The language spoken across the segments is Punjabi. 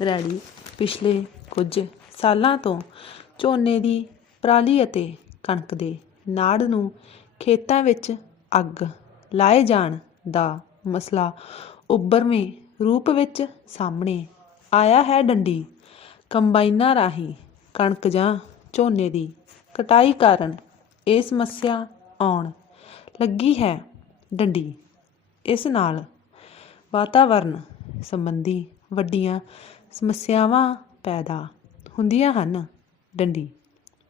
ਰੈਲੀ ਪਿਛਲੇ ਕੁਝ ਸਾਲਾਂ ਤੋਂ ਝੋਨੇ ਦੀ ਪਰਾਲੀ ਅਤੇ ਕਣਕ ਦੇ ਨਾੜ ਨੂੰ ਖੇਤਾਂ ਵਿੱਚ ਅੱਗ ਲਾਏ ਜਾਣ ਦਾ ਮਸਲਾ ਉੱਭਰਵੇਂ ਰੂਪ ਵਿੱਚ ਸਾਹਮਣੇ ਆਇਆ ਹੈ ਡੰਡੀ। ਕੰਬਾਈਨਾਂ ਰਾਹੀਂ ਕਣਕ ਜਾਂ ਝੋਨੇ ਦੀ ਕਟਾਈ ਕਾਰਨ ਇਹ ਸਮੱਸਿਆ ਆਉਣ ਲੱਗੀ ਹੈ। ਡੰਡੀ, ਇਸ ਨਾਲ ਵਾਤਾਵਰਨ ਸੰਬੰਧੀ ਵੱਡੀਆਂ ਸਮੱਸਿਆਵਾਂ ਪੈਦਾ ਹੁੰਦੀਆਂ ਹਨ। ਡੰਡੀ,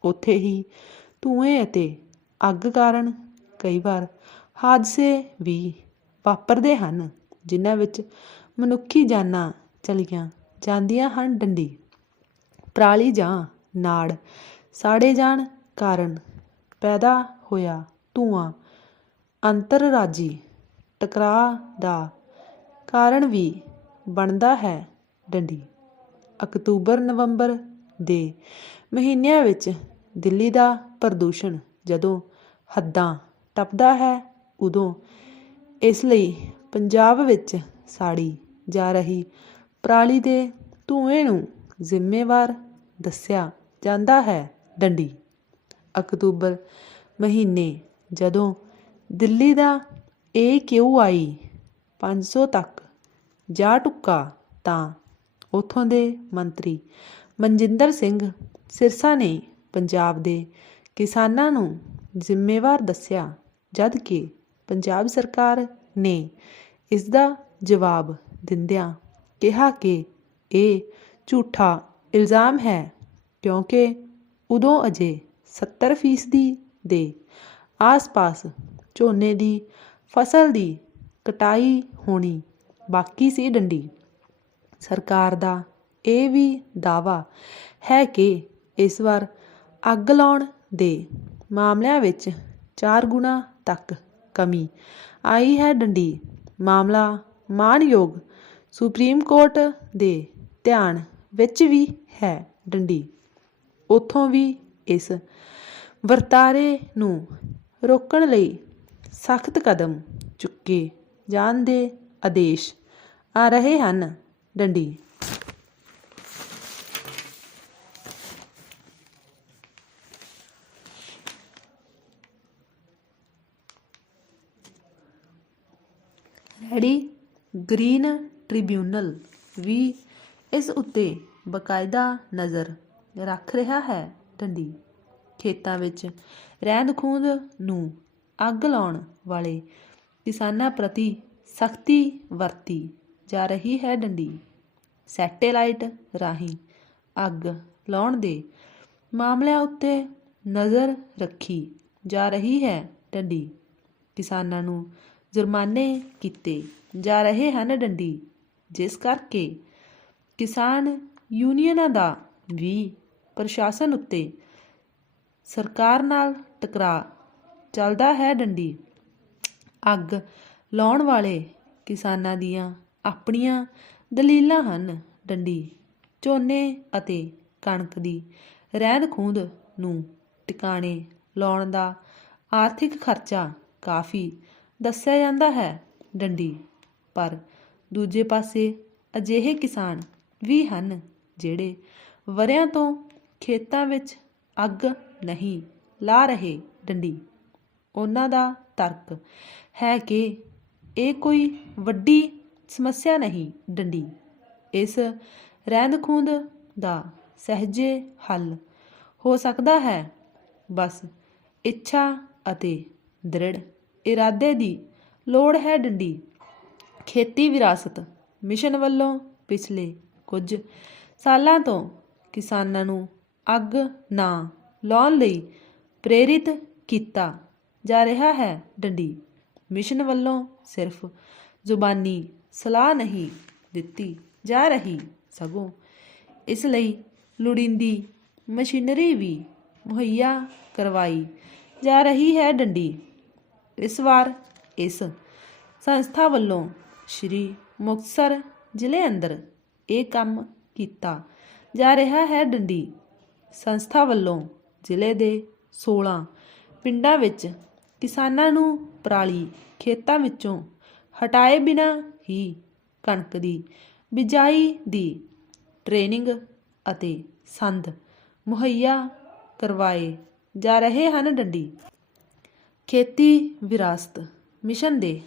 ਉੱਥੇ ਹੀ ਧੂਏ ਅਤੇ ਅੱਗ ਕਾਰਨ ਕਈ ਵਾਰ ਹਾਦਸੇ ਵੀ ਵਾਪਰਦੇ ਹਨ, ਜਿਨ੍ਹਾਂ ਵਿੱਚ ਮਨੁੱਖੀ ਜਾਨਾਂ ਚਲੀਆਂ ਜਾਂਦੀਆਂ ਹਨ। ਡੰਡੀ, ਪਰਾਲੀ ਜਾਂ ਨਾੜ ਸਾੜੇ ਜਾਣ ਕਾਰਨ ਪੈਦਾ ਹੋਇਆ ਧੂਆਂ ਅੰਤਰਰਾਜੀ ਟਕਰਾਅ ਦਾ ਕਾਰਨ ਵੀ ਬਣਦਾ ਹੈ ਡੰਡੀ। ਅਕਤੂਬਰ ਨਵੰਬਰ ਦੇ ਮਹੀਨਿਆਂ ਵਿੱਚ ਦਿੱਲੀ ਦਾ ਪ੍ਰਦੂਸ਼ਣ ਜਦੋਂ ਹੱਦਾਂ ਟੱਪਦਾ ਹੈ, ਉਦੋਂ ਇਸ ਲਈ ਪੰਜਾਬ ਵਿੱਚ ਸਾੜੀ ਜਾ ਰਹੀ ਪਰਾਲੀ ਦੇ ਧੂਏ ਨੂੰ ਜ਼ਿੰਮੇਵਾਰ ਦੱਸਿਆ ਜਾਂਦਾ ਹੈ ਡੰਡੀ। ਅਕਤੂਬਰ ਮਹੀਨੇ ਜਦੋਂ ਦਿੱਲੀ ਦਾ AQI 500 ਤੱਕ ਜਾ ਟੁੱਕਾ ਤਾਂ ਉਥੋਂ ਦੇ ਮੰਤਰੀ ਮਨਜਿੰਦਰ ਸਿੰਘ ਸਿਰਸਾ ਨੇ ਪੰਜਾਬ ਦੇ ਕਿਸਾਨਾਂ ਨੂੰ ਜ਼ਿੰਮੇਵਾਰ ਦੱਸਿਆ, ਜਦ ਕਿ ਪੰਜਾਬ ਸਰਕਾਰ ਨੇ ਇਸ ਦਾ ਜਵਾਬ ਦਿੰਦਿਆਂ ਕਿਹਾ ਕਿ ਇਹ ਝੂਠਾ ਇਲਜ਼ਾਮ ਹੈ, ਕਿਉਂਕਿ ਉਦੋਂ ਅਜੇ 70 ਫੀਸਦੀ ਦੇ ਆਸ-ਪਾਸ ਝੋਨੇ ਦੀ ਫਸਲ ਦੀ ਕਟਾਈ ਹੋਣੀ ਬਾਕੀ ਸੀ ਡੰਡੀ। ਸਰਕਾਰ ਦਾ ਇਹ ਵੀ ਦਾਵਾ ਹੈ ਕਿ ਇਸ ਵਾਰ ਅੱਗ ਲਾਉਣ ਦੇ ਮਾਮਲਿਆਂ ਵਿੱਚ 4 ਗੁਣਾ ਤੱਕ ਕਮੀ ਆਈ ਹੈ ਡੰਡੀ। ਮਾਮਲਾ ਮਾਣਯੋਗ ਸੁਪਰੀਮ ਕੋਰਟ ਦੇ ਧਿਆਨ ਵਿੱਚ ਵੀ ਹੈ ਡੰਡੀ। ਉਥੋਂ ਵੀ ਇਸ ਵਰਤਾਰੇ ਨੂੰ ਰੋਕਣ ਲਈ ਸਖਤ ਕਦਮ ਚੁੱਕੇ ਜਾਣ ਦੇ ਆਦੇਸ਼ ਆ ਰਹੇ ਹਨ। ਡੰਡੀ। ਰੈਡੀ। ਗ੍ਰੀਨ ਟ੍ਰਿਬਿਊਨਲ ਵੀ ਇਸ ਉੱਤੇ ਬਕਾਇਦਾ ਨਜ਼ਰ ਰੱਖ ਰਿਹਾ ਹੈ। ਡੰਡੀ। ਖੇਤਾਂ ਵਿੱਚ ਰਹਿੰਦ ਖੂੰਦ ਨੂੰ ਅੱਗ ਲਾਉਣ ਵਾਲੇ ਕਿਸਾਨਾਂ ਪ੍ਰਤੀ ਸਖਤੀ ਵਰਤੀ ਜਾ ਰਹੀ ਹੈ ਡੰਡੀ। ਸੈਟੇਲਾਈਟ ਰਾਹੀਂ ਅੱਗ ਲਾਉਣ ਦੇ ਮਾਮਲਿਆਂ ਉੱਤੇ ਨਜ਼ਰ ਰੱਖੀ ਜਾ ਰਹੀ ਹੈ ਡੰਡੀ। ਕਿਸਾਨਾਂ ਨੂੰ ਜੁਰਮਾਨੇ ਕੀਤੇ ਜਾ ਰਹੇ ਹਨ ਡੰਡੀ, ਜਿਸ ਕਰਕੇ ਕਿਸਾਨ ਯੂਨੀਅਨਾਂ ਦਾ ਵੀ ਪ੍ਰਸ਼ਾਸਨ ਉੱਤੇ ਸਰਕਾਰ ਨਾਲ ਟਕਰਾਅ ਚੱਲਦਾ ਹੈ ਡੰਡੀ। ਅੱਗ ਲਾਉਣ ਵਾਲੇ ਕਿਸਾਨਾਂ ਦੀਆਂ ਆਪਣੀਆਂ ਦਲੀਲਾਂ ਹਨ। ਡੰਡੀ, ਝੋਨੇ ਅਤੇ ਕਣਕ ਦੀ ਰਹਿੰਦ ਖੂੰਹਦ ਨੂੰ ਟਿਕਾਣੇ ਲਾਉਣ ਦਾ ਆਰਥਿਕ ਖਰਚਾ ਕਾਫੀ ਦੱਸਿਆ ਜਾਂਦਾ ਹੈ ਡੰਡੀ। ਪਰ ਦੂਜੇ ਪਾਸੇ ਅਜਿਹੇ ਕਿਸਾਨ ਵੀ ਹਨ ਜਿਹੜੇ ਵਰਿਆਂ ਤੋਂ ਖੇਤਾਂ ਵਿੱਚ ਅੱਗ ਨਹੀਂ ਲਾ ਰਹੇ। ਡੰਡੀ, ਉਹਨਾਂ ਦਾ ਤਰਕ ਹੈ ਕਿ ਇਹ ਕੋਈ ਵੱਡੀ ਸਮੱਸਿਆ ਨਹੀਂ, ਡੰਡੀ। ਇਸ ਰਹਿੰਦ ਖੂੰਦ ਦਾ ਸਹਿਜੇ ਹੱਲ ਹੋ ਸਕਦਾ ਹੈ। ਬਸ ਇੱਛਾ ਅਤੇ ਦ੍ਰਿੜ ਇਰਾਦੇ ਦੀ ਲੋੜ ਹੈ, ਡੰਡੀ। ਖੇਤੀ ਵਿਰਾਸਤ ਮਿਸ਼ਨ ਵੱਲੋਂ ਪਿਛਲੇ ਕੁਝ ਸਾਲਾਂ ਤੋਂ ਕਿਸਾਨਾਂ ਨੂੰ ਅੱਗ ਨਾ ਲਾਉਣ ਲਈ ਪ੍ਰੇਰਿਤ ਕੀਤਾ ਜਾ ਰਿਹਾ ਹੈ, ਡੰਡੀ। ਮਿਸ਼ਨ ਵੱਲੋਂ ਸਿਰਫ ਜ਼ੁਬਾਨੀ ਸਲਾਹ ਨਹੀਂ ਦਿੱਤੀ ਜਾ ਰਹੀ ਸਗੋਂ ਇਸ ਲਈ ਲੋੜੀਂਦੀ ਮਸ਼ੀਨਰੀ ਵੀ ਮੁਹੱਈਆ ਕਰਵਾਈ ਜਾ ਰਹੀ ਹੈ ਡੰਡੀ। ਇਸ ਵਾਰ ਇਸ ਸੰਸਥਾ ਵੱਲੋਂ ਸ਼੍ਰੀ ਮੁਕਤਸਰ ਜ਼ਿਲ੍ਹੇ ਅੰਦਰ ਇਹ ਕੰਮ ਕੀਤਾ ਜਾ ਰਿਹਾ ਹੈ। ਡੰਡੀ ਸੰਸਥਾ ਵੱਲੋਂ ਜ਼ਿਲ੍ਹੇ ਦੇ 16 ਪਿੰਡਾਂ ਵਿੱਚ ਕਿਸਾਨਾਂ ਨੂੰ ਪਰਾਲੀ ਖੇਤਾਂ ਵਿੱਚੋਂ ਹਟਾਏ ਬਿਨਾਂ ਹੀ ਕਣਕ ਦੀ ਬਿਜਾਈ ਦੀ ਟ੍ਰੇਨਿੰਗ ਅਤੇ ਸੰਦ ਮੁਹੱਈਆ ਕਰਵਾਏ ਜਾ ਰਹੇ ਹਨ ਡੰਡੀ। ਖੇਤੀ ਵਿਰਾਸਤ ਮਿਸ਼ਨ ਦੇ